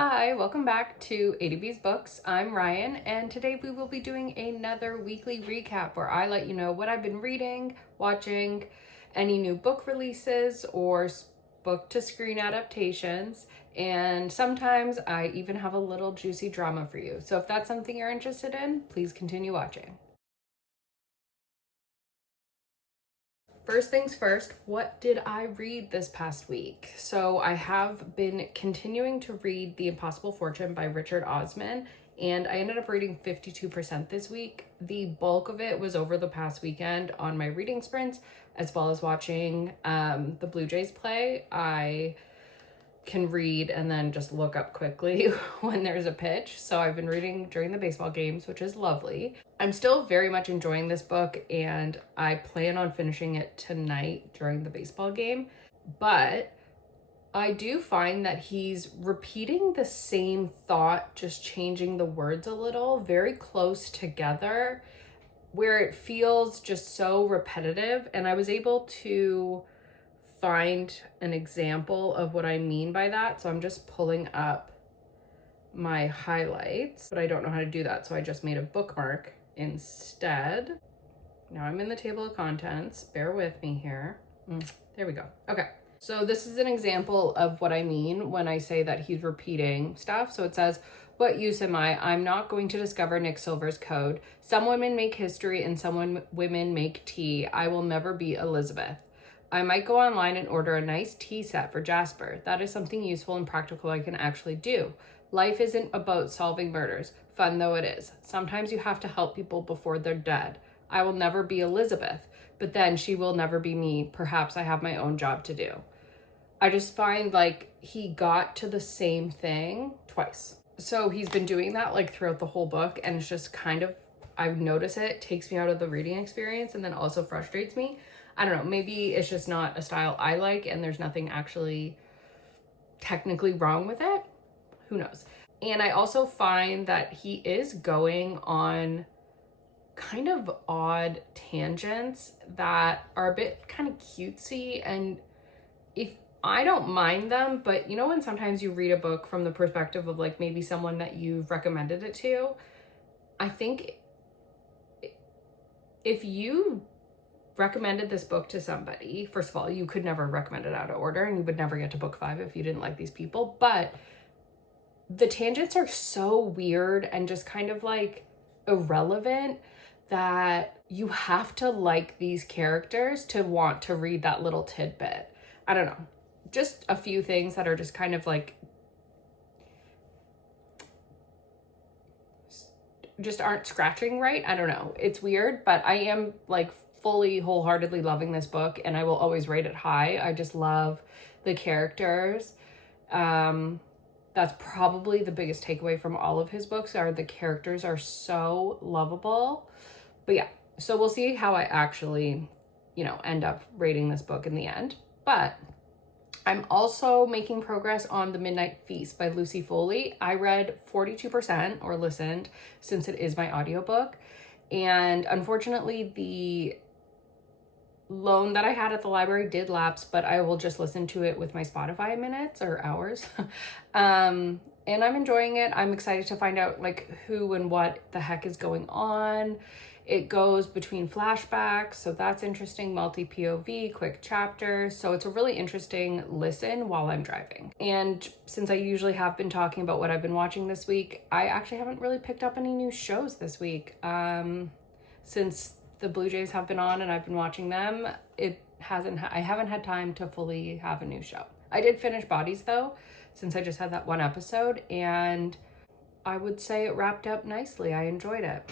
Hi, welcome back to ADB's Books. I'm Ryan, and today we will be doing another weekly recap where I let you know what I've been reading, watching, any new book releases, or book to screen adaptations, and sometimes I even have a little juicy drama for you. So if that's something you're interested in, please continue watching. First things first, what did I read this past week? So I have been continuing to read The Impossible Fortune by Richard Osman, and I ended up reading 52% this week. The bulk of it was over the past weekend on my reading sprints, as well as watching the Blue Jays play. I can read and then just look up quickly when there's a pitch. So I've been reading during the baseball games, which is lovely. I'm still very much enjoying this book and I plan on finishing it tonight during the baseball game. But I do find that he's repeating the same thought, just changing the words a little, very close together, where it feels just so repetitive. And I was able to find an example of what I mean by that. So I'm just pulling up my highlights, but I don't know how to do that. So I just made a bookmark instead. Now I'm in the table of contents. Bear with me here. There we go. Okay. So this is an example of what I mean when I say that he's repeating stuff. So it says, "What use am I? I'm not going to discover Nick Silver's code. Some women make history and some women make tea. I will never be Elizabeth. I might go online and order a nice tea set for Jasper. That is something useful and practical I can actually do. Life isn't about solving murders, fun though it is. Sometimes you have to help people before they're dead. I will never be Elizabeth, but then she will never be me. Perhaps I have my own job to do." I just find like he got to the same thing twice. So he's been doing that like throughout the whole book, and it's just kind of, I've noticed it takes me out of the reading experience and then also frustrates me. I don't know, maybe it's just not a style I like and there's nothing actually technically wrong with it. Who knows? And I also find that he is going on kind of odd tangents that are a bit kind of cutesy, and if I don't mind them, but you know when sometimes you read a book from the perspective of like maybe someone that you've recommended it to, I think if you recommended this book to somebody, first of all, you could never recommend it out of order and you would never get to book 5 if you didn't like these people. But the tangents are so weird and just kind of like irrelevant that you have to like these characters to want to read that little tidbit. I don't know. Just a few things that are just kind of like, just aren't scratching right. I don't know. It's weird, but I am like fully wholeheartedly loving this book and I will always rate it high. I just love the characters. That's probably the biggest takeaway from all of his books, are the characters are so lovable. But yeah, so we'll see how I actually, end up rating this book in the end. But I'm also making progress on The Midnight Feast by Lucy Foley. I read 42% or listened, since it is my audiobook. And unfortunately, the loan that I had at the library did lapse, but I will just listen to it with my Spotify minutes or hours. And I'm enjoying it. I'm excited to find out like who and what the heck is going on. It goes between flashbacks, so that's interesting, multi-POV, quick chapters. So it's a really interesting listen while I'm driving. And since I usually have been talking about what I've been watching this week, I actually haven't really picked up any new shows this week. Since the Blue Jays have been on and I've been watching them, I haven't had time to fully have a new show. I did finish Bodies though, since I just had that one episode, and I would say it wrapped up nicely. I enjoyed it.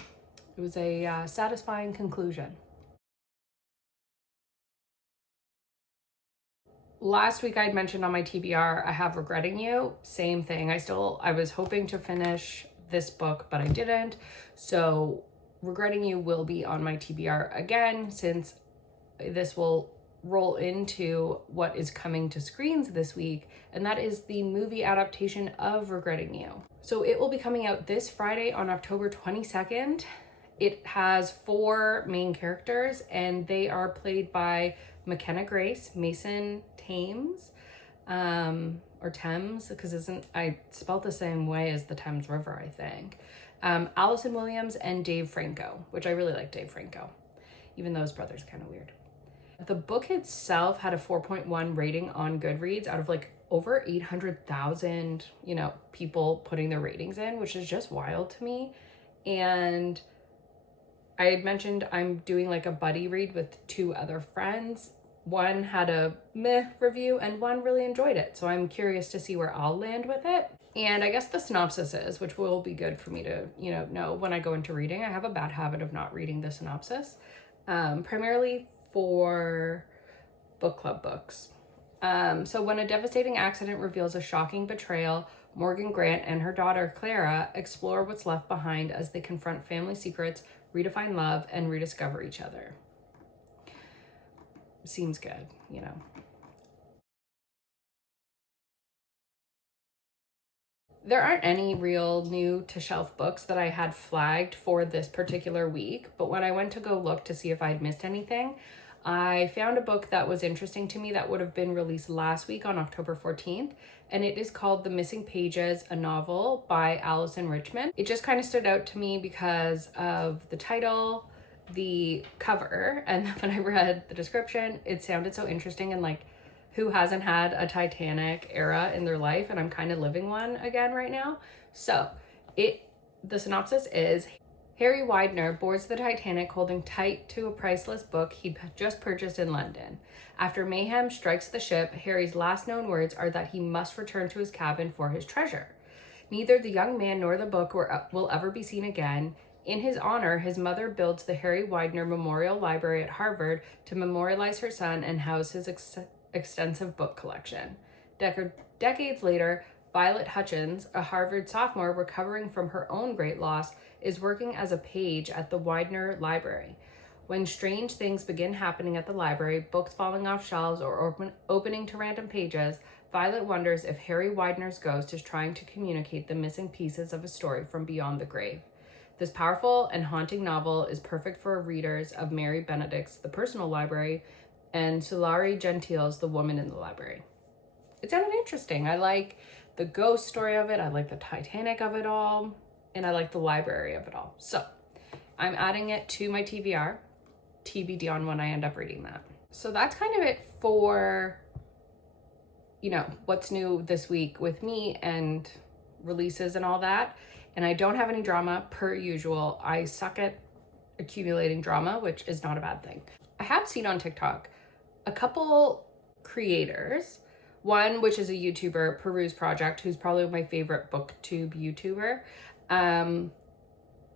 It was a satisfying conclusion. Last week I'd mentioned on my TBR, I have Regretting You. Same thing. I was hoping to finish this book, but I didn't. So Regretting You will be on my TBR again, since this will roll into what is coming to screens this week, and that is the movie adaptation of Regretting You. So it will be coming out this Friday on October 22nd. It has 4 main characters, and they are played by McKenna Grace, Mason Thames, or or Thames, because I spelled the same way as the Thames River, I think. Allison Williams and Dave Franco, which I really like Dave Franco, even though his brother's kind of weird. The book itself had a 4.1 rating on Goodreads out of like over 800,000, people putting their ratings in, which is just wild to me. And I had mentioned I'm doing like a buddy read with 2 other friends. One had a meh review and one really enjoyed it. So I'm curious to see where I'll land with it. And I guess the synopsis is, which will be good for me to, know when I go into reading. I have a bad habit of not reading the synopsis, primarily for book club books. So when a devastating accident reveals a shocking betrayal, Morgan Grant and her daughter Clara explore what's left behind as they confront family secrets, redefine love, and rediscover each other. Seems good, There aren't any real new to shelf books that I had flagged for this particular week, but when I went to go look to see if I'd missed anything, I found a book that was interesting to me that would have been released last week on October 14th, and it is called The Missing Pages, a novel by Allison Richmond. It just kind of stood out to me because of the title, the cover, and when I read the description, it sounded so interesting, and like, who hasn't had a Titanic era in their life? And I'm kind of living one again right now. So the synopsis is: Harry Widener boards the Titanic holding tight to a priceless book he'd just purchased in London. After mayhem strikes the ship, Harry's last known words are that he must return to his cabin for his treasure. Neither the young man nor the book will ever be seen again. In his honor, his mother builds the Harry Widener Memorial Library at Harvard to memorialize her son and house his extensive book collection. Decades later, Violet Hutchins, a Harvard sophomore recovering from her own great loss, is working as a page at the Widener Library. When strange things begin happening at the library, books falling off shelves or opening to random pages, Violet wonders if Harry Widener's ghost is trying to communicate the missing pieces of a story from beyond the grave. This powerful and haunting novel is perfect for readers of Mary Benedict's The Personal Library and Sulari Gentile's The Woman in the Library. It sounded interesting. I like the ghost story of it, I like the Titanic of it all, and I like the library of it all. So I'm adding it to my TBR, TBD on when I end up reading that. So that's kind of it for, what's new this week with me and releases and all that. And I don't have any drama per usual. I suck at accumulating drama, which is not a bad thing. I have seen on TikTok a couple creators, one which is a YouTuber, Peruse Project, who's probably my favorite booktube YouTuber.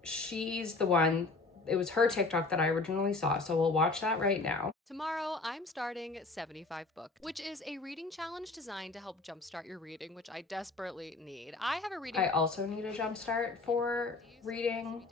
She's the one, it was her TikTok that I originally saw, so we'll watch that right now. Tomorrow, I'm starting 75 Booked, which is a reading challenge designed to help jumpstart your reading, which I desperately need. I have a reading. I also need a jumpstart for reading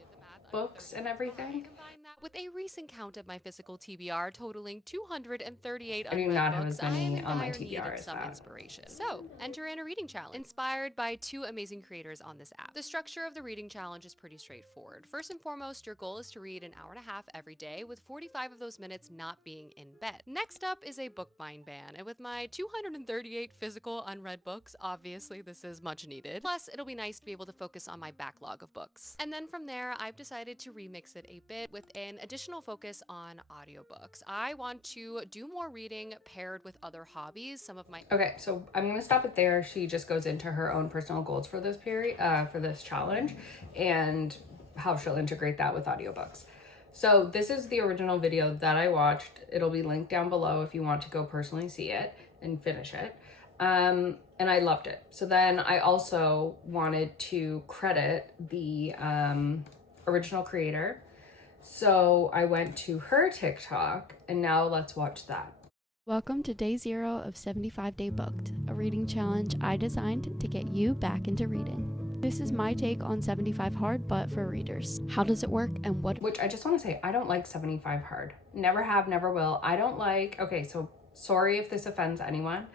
books and everything. Combine that with a recent count of my physical TBR totaling 238 I do unread not have books. as many I am on my in dire need TBR of as some that. inspiration. So, enter in a reading challenge inspired by 2 amazing creators on this app. The structure of the reading challenge is pretty straightforward. First and foremost, your goal is to read an hour and a half every day, with 45 of those minutes not being in bed. Next up is a book bind ban, and with my 238 physical unread books, obviously this is much needed. Plus, it'll be nice to be able to focus on my backlog of books. And then from there, I've decided to remix it a bit with an additional focus on audiobooks. I want to do more reading paired with other hobbies. Okay, so I'm gonna stop it there. She just goes into her own personal goals for this period, for this challenge, and how she'll integrate that with audiobooks. So this is the original video that I watched. It'll be linked down below if you want to go personally see it and finish it. And I loved it. So then I also wanted to credit the original creator. So I went to her TikTok, and now let's watch that. Welcome to day 0 of 75 Day Booked, a reading challenge I designed to get you back into reading. This is my take on 75 Hard, but for readers. How does it work and what? Which I just want to say, I don't like 75 Hard. Never have, never will. I don't like, okay, so sorry if this offends anyone.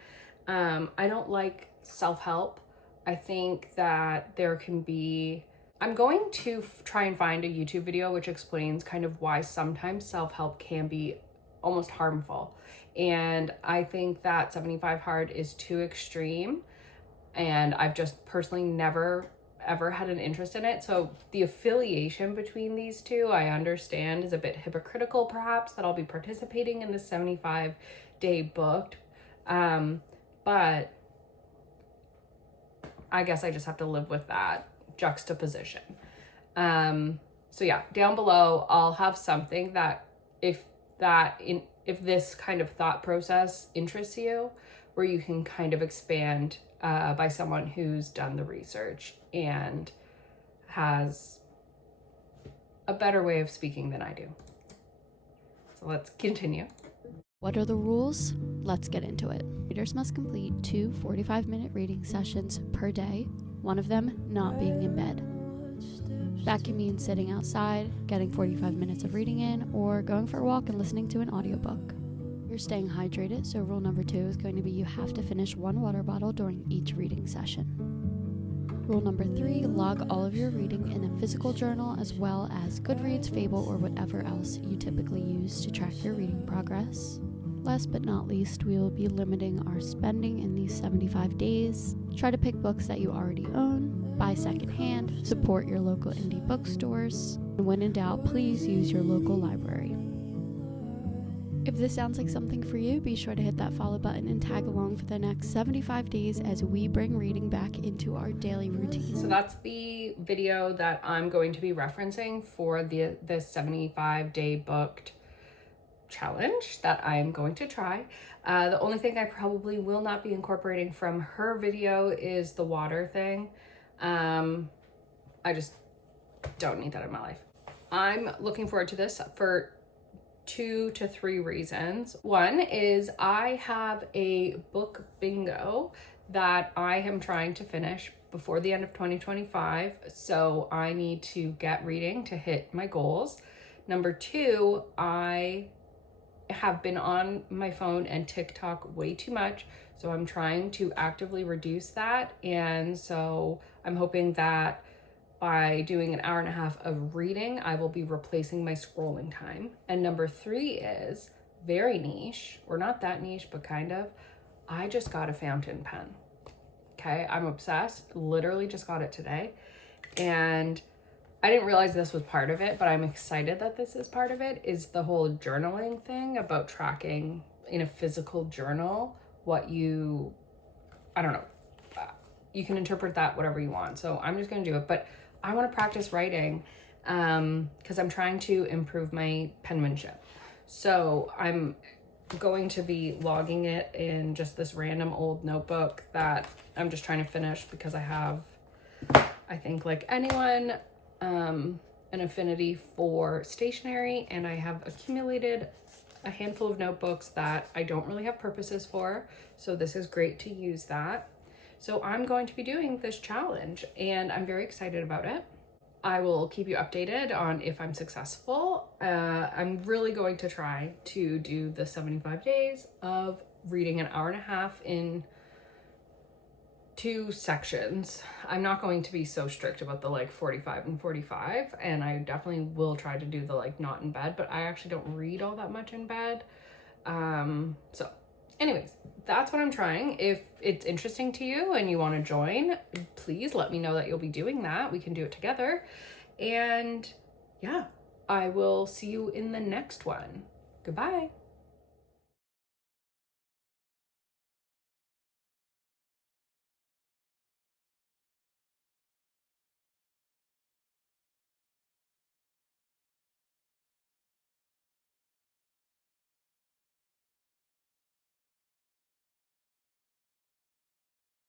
I don't like self-help. I think that there can be, I'm going to try and find a YouTube video which explains kind of why sometimes self-help can be almost harmful. And I think that 75 Hard is too extreme. and I've just personally never ever had an interest in it. So the affiliation between these two, I understand, is a bit hypocritical perhaps, that I'll be participating in the 75-day booked. But I guess I just have to live with that juxtaposition. So yeah, down below, I'll have something that if this kind of thought process interests you, where you can kind of expand by someone who's done the research and has a better way of speaking than I do. So let's continue. What are the rules? Let's get into it. Readers must complete 2 45-minute reading sessions per day, one of them not being in bed. That can mean sitting outside, getting 45 minutes of reading in, or going for a walk and listening to an audiobook. You're staying hydrated, so rule number 2 is going to be you have to finish 1 water bottle during each reading session. Rule number 3, log all of your reading in a physical journal as well as Goodreads, Fable, or whatever else you typically use to track your reading progress. Last but not least, we will be limiting our spending in these 75 days. Try to pick books that you already own, buy secondhand, support your local indie bookstores, and when in doubt, please use your local library. If this sounds like something for you, be sure to hit that follow button and tag along for the next 75 days as we bring reading back into our daily routine. So that's the video that I'm going to be referencing for the 75-day booked challenge that I'm going to try. The only thing I probably will not be incorporating from her video is the water thing. I just don't need that in my life. I'm looking forward to this for 2 to 3 reasons. One is I have a book bingo that I am trying to finish before the end of 2025. So I need to get reading to hit my goals. Number 2, I have been on my phone and TikTok way too much. So I'm trying to actively reduce that. And so I'm hoping that by doing an hour and a half of reading, I will be replacing my scrolling time. And number 3 is very niche, or not that niche, but kind of. I just got a fountain pen. Okay, I'm obsessed. Literally just got it today. And I didn't realize this was part of it, but I'm excited that this is part of it, is the whole journaling thing about tracking in a physical journal what you, I don't know, you can interpret that whatever you want. So I'm just going to do it. But I want to practice writing because I'm trying to improve my penmanship. So I'm going to be logging it in just this random old notebook that I'm just trying to finish because I have, I think like anyone, an affinity for stationery, and I have accumulated a handful of notebooks that I don't really have purposes for. So this is great to use that. So I'm going to be doing this challenge and I'm very excited about it. I will keep you updated on if I'm successful. I'm really going to try to do the 75 days of reading an hour and a half in 2 sections. I'm not going to be so strict about the like 45 and 45, and I definitely will try to do the like not in bed, but I actually don't read all that much in bed. So anyways, that's what I'm trying. If it's interesting to you and you want to join, please let me know that you'll be doing that. We can do it together. And yeah, I will see you in the next one. Goodbye.